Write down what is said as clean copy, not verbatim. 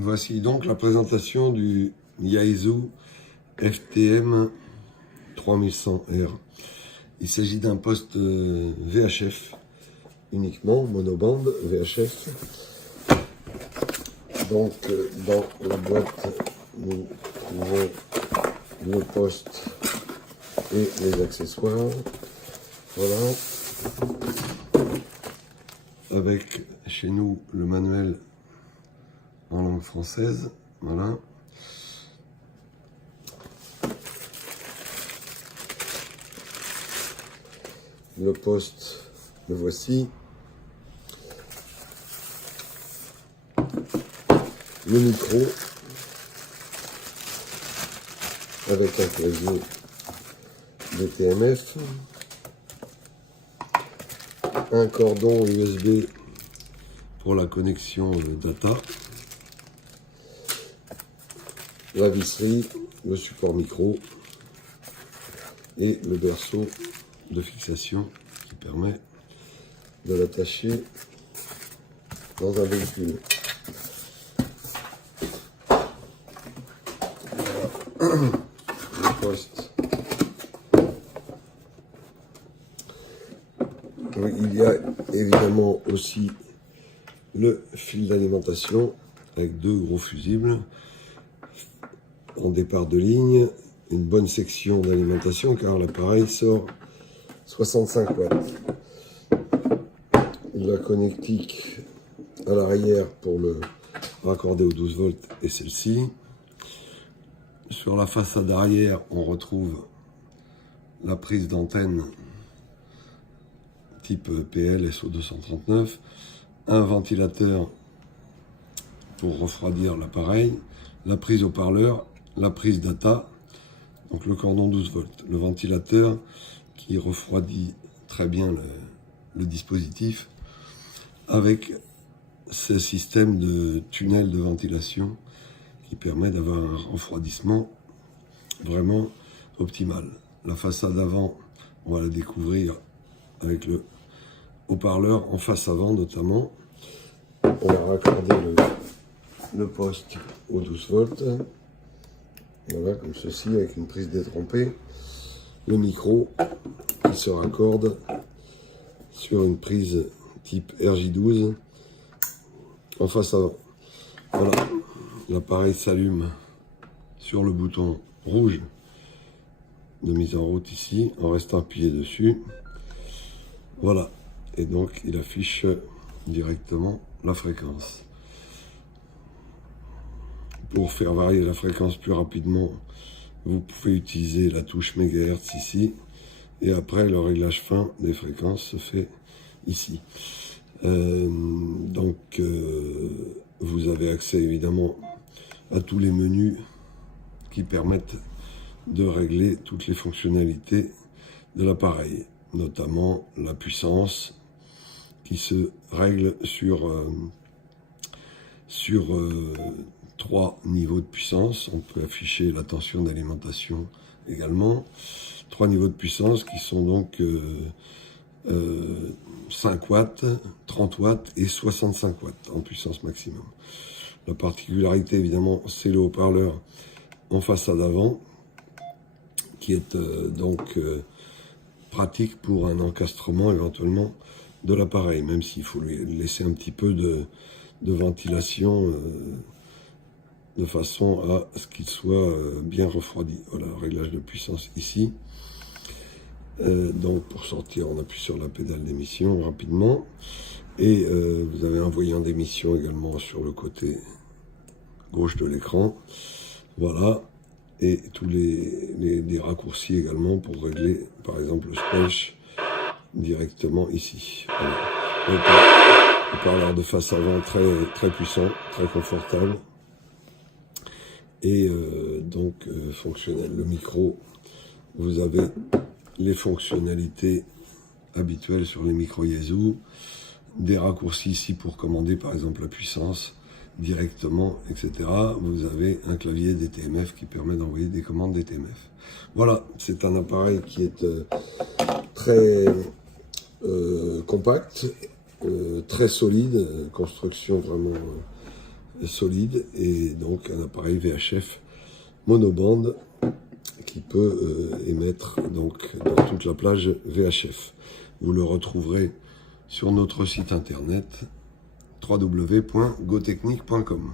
Voici donc la présentation du Yaesu FTM 3100R. Il s'agit d'un poste VHF uniquement, monobande VHF. Donc dans la boîte, nous trouvons le poste et les accessoires. Voilà. Avec chez nous le manuel en langue française. Voilà. Le poste, le voici. Le micro avec un clavier DTMF, un cordon USB pour la connexion data, la visserie, le support micro et le berceau de fixation qui permet de l'attacher dans un véhicule. Le poste. Il y a évidemment aussi le fil d'alimentation avec deux gros fusibles en départ de ligne, une bonne section d'alimentation car l'appareil sort 65 watts. La connectique à l'arrière pour le raccorder aux 12 volts est celle-ci. Sur la façade arrière, on retrouve la prise d'antenne type PL SO239, un ventilateur pour refroidir l'appareil, la prise haut-parleur, la prise data, donc le cordon 12 volts, le ventilateur qui refroidit très bien le dispositif avec ce système de tunnel de ventilation qui permet d'avoir un refroidissement vraiment optimal. La façade avant, on va la découvrir avec le haut-parleur en face avant notamment. On va raccorder le poste aux 12 volts. Voilà, comme ceci, avec une prise détrompée. Le micro qui se raccorde sur une prise type RJ12 en face avant. Voilà, l'appareil s'allume sur le bouton rouge de mise en route ici, en restant appuyé dessus. Voilà, et donc il affiche directement la fréquence. Pour faire varier la fréquence plus rapidement, vous pouvez utiliser la touche MHz ici, et après le réglage fin des fréquences se fait ici. Vous avez accès évidemment à tous les menus qui permettent de régler toutes les fonctionnalités de l'appareil, notamment la puissance qui se règle sur 3 niveaux de puissance. On peut afficher la tension d'alimentation également. 3 niveaux de puissance qui sont donc 5 watts, 30 watts et 65 watts en puissance maximum. La particularité évidemment, c'est le haut-parleur en façade avant qui est pratique pour un encastrement éventuellement de l'appareil, même s'il faut lui laisser un petit peu de ventilation de façon à ce qu'il soit bien refroidi. Voilà, réglage de puissance ici. Donc pour sortir, on appuie sur la pédale d'émission rapidement. Et vous avez un voyant d'émission également sur le côté gauche de l'écran. Voilà. Et tous les raccourcis également pour régler par exemple le splash directement ici. Voilà. Le parleur de face avant très puissant, très confortable. Et fonctionnel. Le micro, vous avez les fonctionnalités habituelles sur les micros Yaesu, des raccourcis ici pour commander par exemple la puissance directement, etc. Vous avez un clavier DTMF qui permet d'envoyer des commandes DTMF. Voilà, c'est un appareil qui est très compact, très solide, construction vraiment solide et donc un appareil VHF monobande qui peut émettre donc dans toute la plage VHF. Vous le retrouverez sur notre site internet www.gotechnique.com.